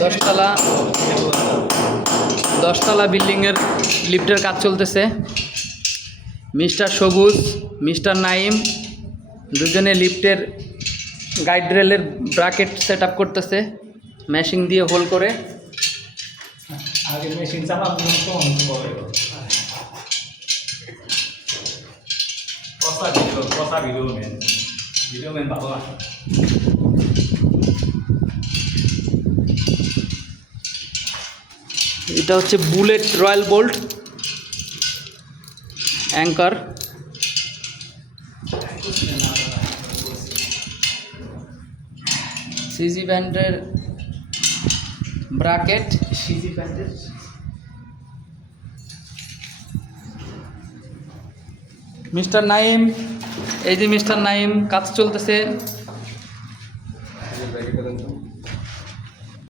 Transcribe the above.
দশতলা 10তলা বিল্ডিংয়ের লিফটের কাজ চলতেছে। মিস্টার সবুজ, মিস্টার নাইম দুজনে লিফটের গাইড রেলের ব্রাকেট সেট আপ করতেছে মেশিন দিয়ে হোল করে। আগে মেশিন চালানো তো অনেক বড় কথা ভিডিও ম্যান ভালো না। এটা হচ্ছে bullet royal bolt anchor. CG ব্যান্ডের ব্রাকেট, সিজি ব্যান্ডের মিস্টার নাইম, এই যে মিস্টার নাইম কাজ চলতেছে।